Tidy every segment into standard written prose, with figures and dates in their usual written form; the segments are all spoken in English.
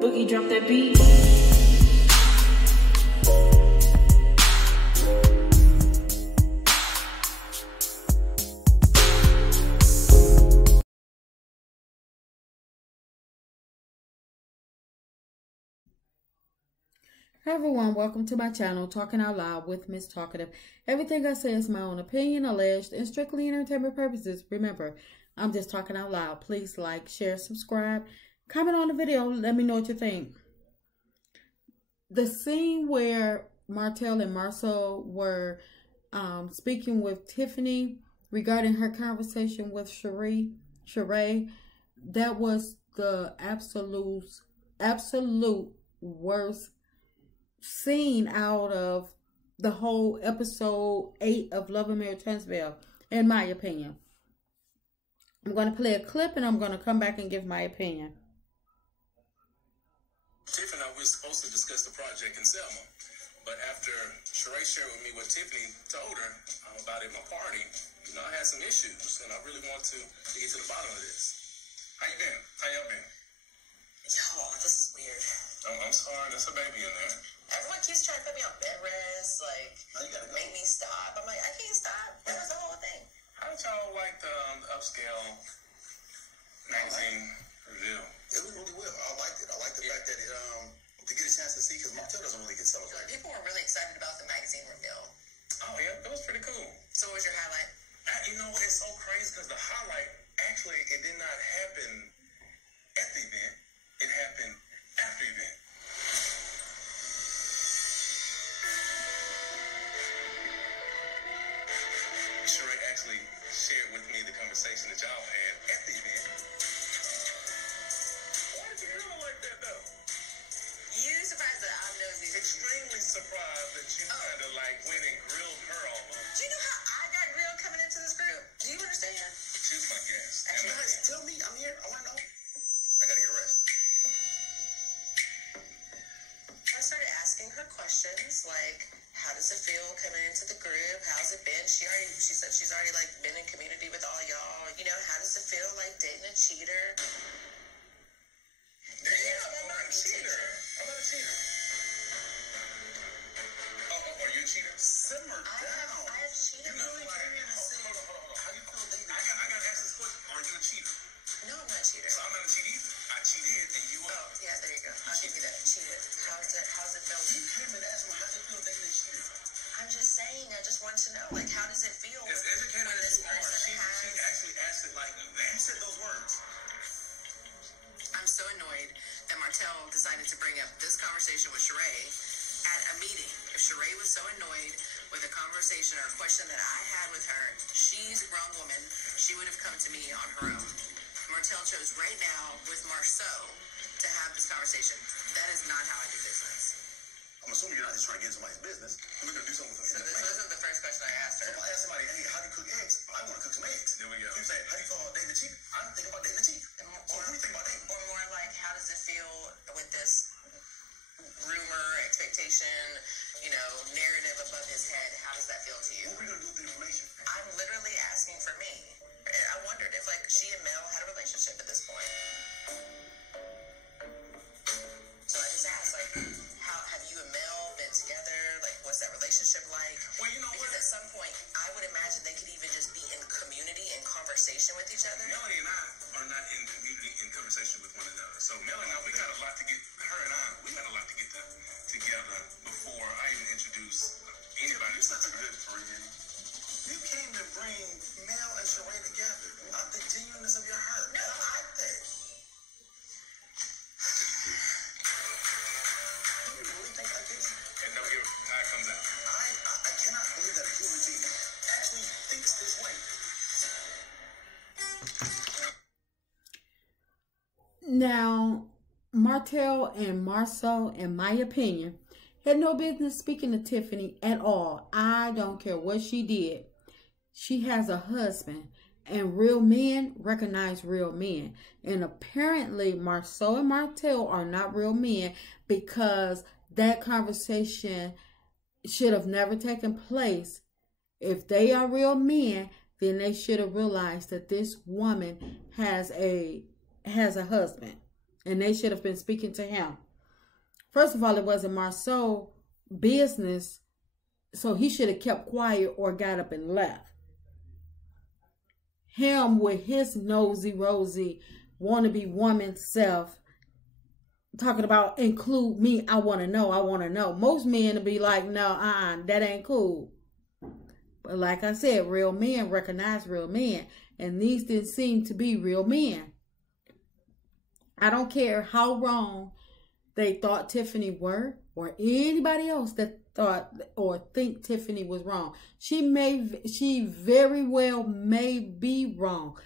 Boogie drop that beat. Hi everyone, welcome to my channel, Talking Out Loud with Miss Talkative. Everything I say is my own opinion, alleged, and strictly entertainment purposes. Remember, I'm just talking out loud. Please like, share, subscribe, comment on the video, let me know what you think. The scene where Martell and Marsau were speaking with Tiffany regarding her conversation with Sheree, that was the absolute worst scene out of the whole episode 8 of Love and Marriage Huntsville, in my opinion. I'm going to play a clip and I'm going to come back and give my opinion. Tiffany and I were supposed to discuss the project in Selma, but after Sheree shared with me what Tiffany told her about at my party, I had some issues, and I really want to get to the bottom of this. How you been? How y'all been? Yo, this is weird. Oh, I'm sorry, there's a baby in there. Everyone keeps trying to put me on bed rest, like, make me stop. I'm like, I can't stop. That was the whole thing. How did y'all like the upscale magazine review? It was really well. I liked it. I liked the fact that it, to get a chance to see, because Martell doesn't really get celebrated. People were really excited about the magazine reveal. Oh, yeah, that was pretty cool. So what was your highlight? You know what? It's so crazy because the highlight, actually, it did not happen at the event. It happened after the event. Sheree actually shared with me the conversation that y'all had at the event. Why did you feel like that, though? You surprised that I'm nosy. Extremely surprised that you kind of like went and grilled her almost. Do you know how I got grilled coming into this group? Do you understand? She was my guest. Actually, guys, tell me. I'm here. I want to know. I got to get a rest. I started asking her questions like, how does it feel coming into the group? How's it been? She said she's already like been in community with all y'all. How does it feel like dating a cheater? Damn, I'm not a cheater. I'm not a cheater. Oh, are you a cheater? Simmer down. I have cheated. You really came in and said, hold on. how you feel dating? I got to ask this question. Are you a cheater? No, I'm not a cheater. So I'm not a cheater either. I cheated and you are. Oh, yeah, there you go. I'll give you that. Cheated. How's it feel? You came and asked me, how does it feel dating a cheater? I'm just saying, I just want to know, like, how does it feel As educated when as this you are, person she has... actually asked it like that. You said those words. I'm so annoyed that Martell decided to bring up this conversation with Sheree at a meeting. If Sheree was so annoyed with a conversation or a question that I had with her, she's a grown woman, she would have come to me on her own. Martell chose right now with Marsau to have this conversation. That is not how I do business. I'm assuming you're not just trying to get in somebody's business. You're going to do something with So this wasn't the first question I asked her. If I ask somebody, hey, how do you cook eggs? I want to cook some eggs. There we go. You say, how do you feel about dating a cheater? I don't think about dating a cheater. So what do you think about dating? Or more like, how does it feel with this rumor, expectation, narrative above his head? How does that feel to you? What are we going to do with the information? I'm literally asking for me. I wondered if, she and Mel had a relationship at this point. So I just asked, how have you and Mel been together? What's that relationship like? Well, you know because what? At some point, I would imagine they could even just be in community and conversation with each other. Melanie and I are not in community in conversation with one another. So Melanie and I, we got a lot to get together before I even introduce anybody. You're such a good friend. You came to bring Mel and Sheree together out of the genuineness of your heart. No, I like that. Do you really think like this? And don't give how it comes out. I cannot believe that a human being actually thinks this way. Now, Martell and Marsau, in my opinion, had no business speaking to Tiffany at all. I don't care what she did. She has a husband, and real men recognize real men. And apparently, Marsau and Martell are not real men, because that conversation should have never taken place. If they are real men, then they should have realized that this woman has a husband. and they should have been speaking to him. First of all, it wasn't Marsau business, so he should have kept quiet or got up and left. Him with his nosy, rosy, wannabe woman self, talking about include me, I want to know. Most men would be like, no, that ain't cool. But like I said, real men recognize real men. And these didn't seem to be real men. I don't care how wrong they thought Tiffany were, or anybody else that thought or think Tiffany was wrong. She very well may be wrong.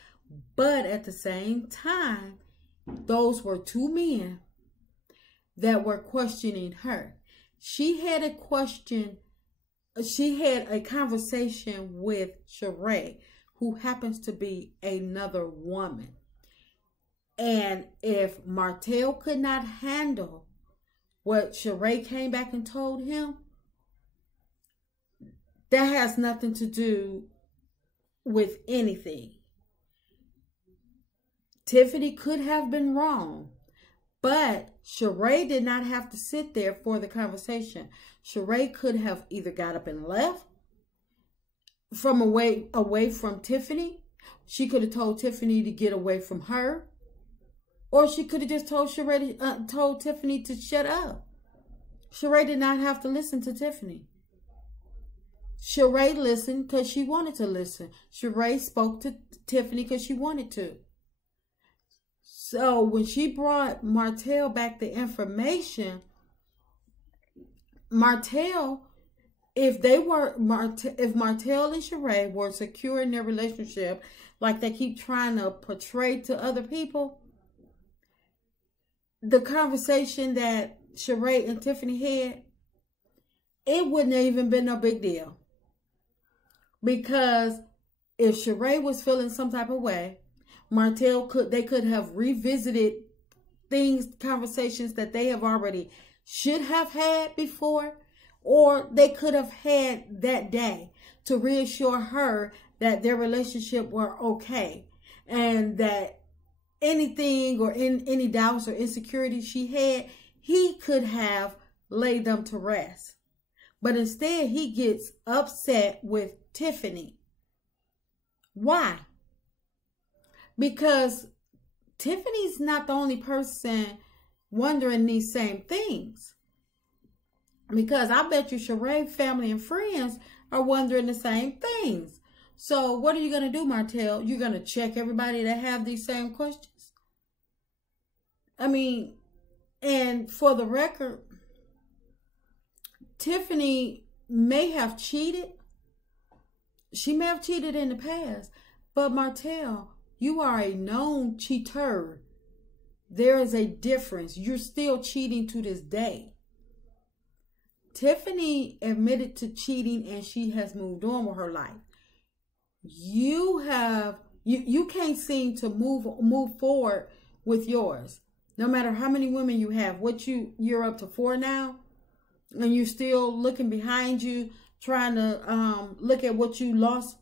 But at the same time, those were two men that were questioning her. She had a conversation with Sheree, who happens to be another woman. And if Martell could not handle what Sheree came back and told him, that has nothing to do with anything. Tiffany could have been wrong, but Sheree did not have to sit there for the conversation. Sheree could have either got up and left from away from Tiffany. She could have told Tiffany to get away from her. Or she could have just told Tiffany to shut up. Sheree did not have to listen to Tiffany. Sheree listened because she wanted to listen. Sheree spoke to Tiffany because she wanted to. So when she brought Martell back the information, Martell, if Martell and Sheree were secure in their relationship, like they keep trying to portray to other people, the conversation that Sheree and Tiffany had, it wouldn't have even been no big deal. Because if Sheree was feeling some type of way, Martell could have revisited conversations that they have already should have had before, or they could have had that day to reassure her that their relationship were okay, and that anything or any doubts or insecurities she had, he could have laid them to rest. But instead, he gets upset with Tiffany. Why? Because Tiffany's not the only person wondering these same things. Because I bet you Sheree family and friends are wondering the same things. So what are you going to do, Martell? You're going to check everybody that have these same questions? I mean, and for the record, Tiffany may have cheated. She may have cheated in the past. But Martell, you are a known cheater. There is a difference. You're still cheating to this day. Tiffany admitted to cheating and she has moved on with her life. You can't seem to move forward with yours. No matter how many women you have, you're up to 4 now, and you're still looking behind you, trying to look at what you lost.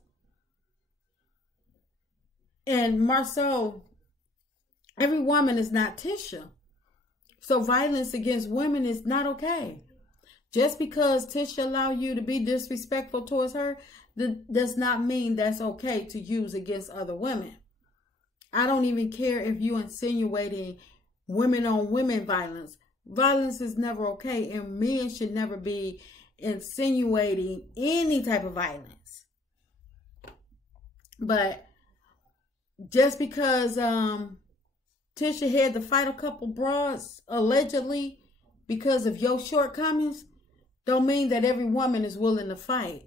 And Marsau, every woman is not Tisha. So violence against women is not okay. Just because Tisha allowed you to be disrespectful towards her, does not mean that's okay to use against other women. I don't even care if you're insinuating women on women violence. Violence is never okay, and men should never be insinuating any type of violence. But just because Tisha had to fight a couple broads allegedly because of your shortcomings, don't mean that every woman is willing to fight.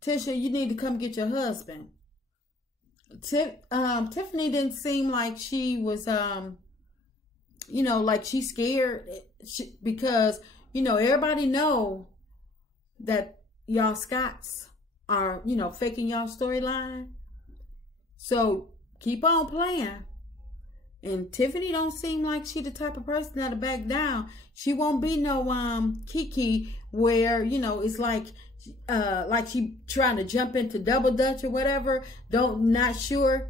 Tisha, you need to come get your husband. Tiffany didn't seem like she was, like she's scared because, everybody know that y'all Scots are, faking y'all storyline. So keep on playing. And Tiffany don't seem like she the type of person that'll back down. She won't be no Kiki where, it's like she trying to jump into double dutch or whatever. Not sure.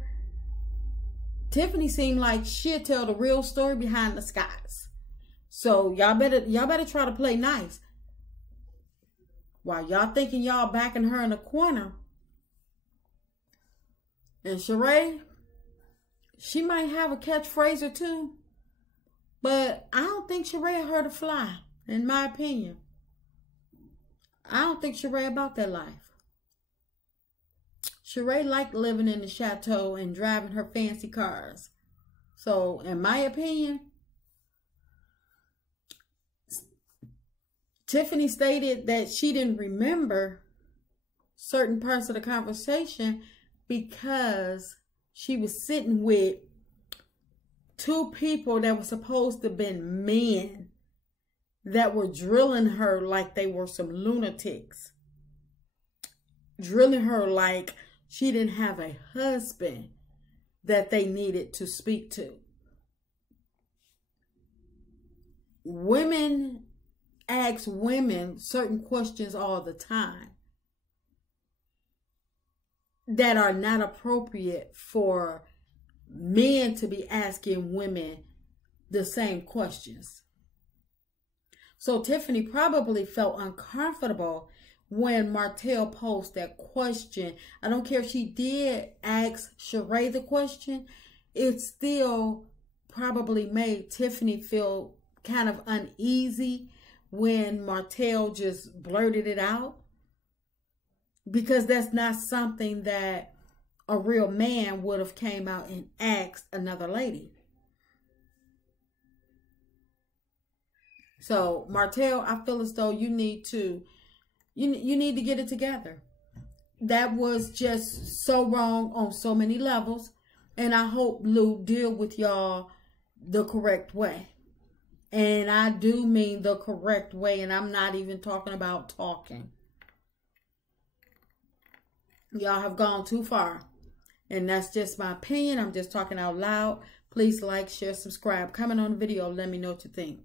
Tiffany seemed like she'll tell the real story behind the skies. So y'all better try to play nice. While y'all thinking y'all backing her in the corner. And Sheree, she might have a catchphrase or two. But I don't think Sheree hurt a fly, in my opinion. I don't think Sheree about that life. Sheree liked living in the chateau and driving her fancy cars. So, in my opinion, Tiffany stated that she didn't remember certain parts of the conversation because she was sitting with two people that were supposed to have been men that were drilling her like they were some lunatics. Drilling her like she didn't have a husband that they needed to speak to. Women ask women certain questions all the time that are not appropriate for men to be asking women the same questions. So Tiffany probably felt uncomfortable when Martell posed that question. I don't care if she did ask Sheree the question, it still probably made Tiffany feel kind of uneasy when Martell just blurted it out. Because that's not something that a real man would have came out and asked another lady. So Martell, I feel as though you need to get it together. That was just so wrong on so many levels. And I hope Lou deal with y'all the correct way. And I do mean the correct way. And I'm not even talking about talking. Y'all have gone too far. And that's just my opinion. I'm just talking out loud. Please like, share, subscribe. Comment on the video. Let me know what you think.